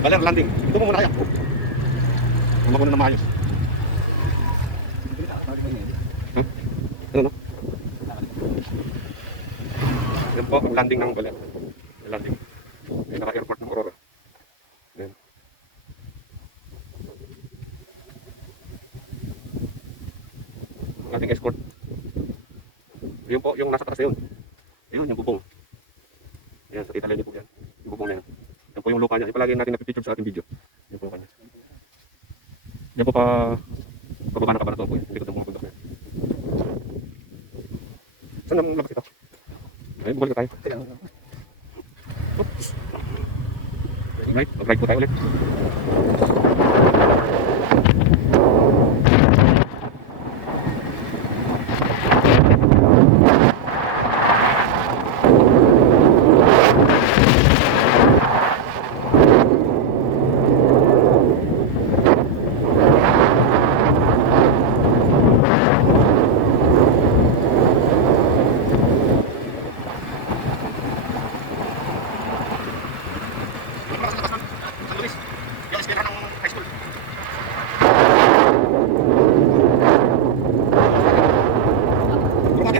Baler landing. Ito mo muna kaya. Wala ko na maayos. Ano no? Yan po ang landing ng Baler. Landing. Ay naka-airport ng Aurora. Yan. Ating escort. Yun po, yung nasa taas na yun. Ayun, yung bubong. Yan, sa Italy niyo po yan. Yung bubong na yan. Yan po yung lupa niya. Yung palagi natin napipicture sa ating video. Yan po kanya. Yan po pababa na Cabanatuan po yan. Hindi ko ito pumapundok na yan. Saan naman labas ito? Ayun, bumalik na tayo. Oops. Right, mag-ride po tayo ulit.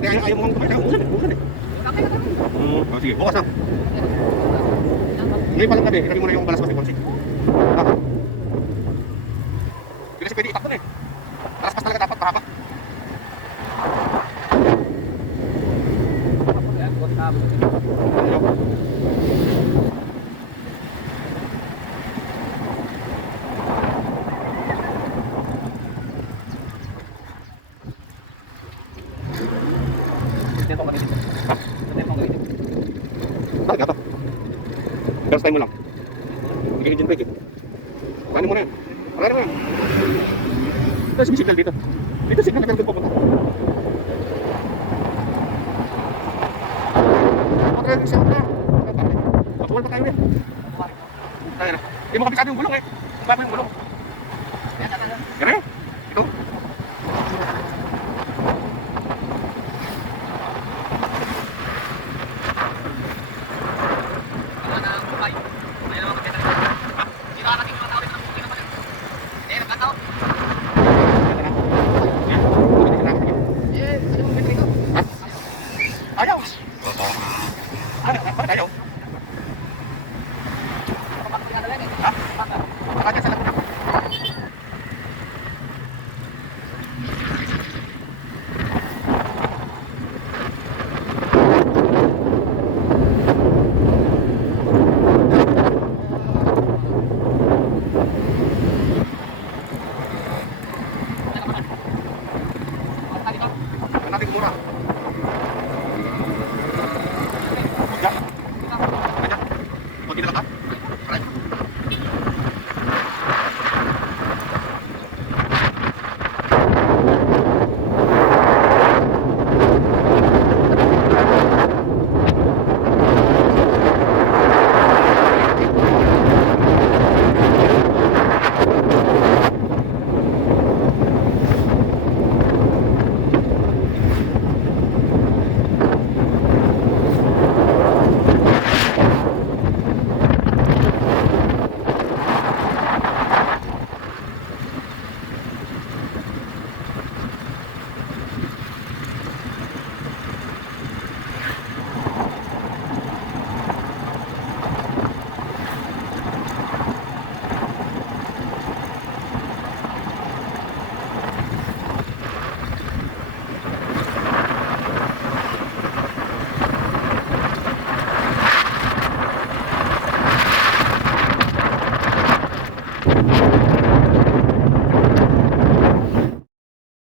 Ayaw mo kong kumain. Bukan eh. Oh, sige, bukas na. Ngayon pa lang gabi, itabi mo na yung balas kasi konsi. Hindi kasi pwede itak doon eh. Talas-pas talaga dapat, mahaba. Bakit gato? First time mo lang. Hindi ka engine brake eh. Paano mo na yan? Paano mo yan? Ito, signal dito. Dito signal na pero doon pupunta. Pag-driving siya na. Matuwal pa tayo eh. Tayo na. Hindi mo kabisado yung gulong eh. Bago yung gulong. Yan eh. Ito. Ayaw. Bakit ayaw? Ha? Bakit sa lakot? Natin mura. Ayan. Ayan. Kunti na lang ha?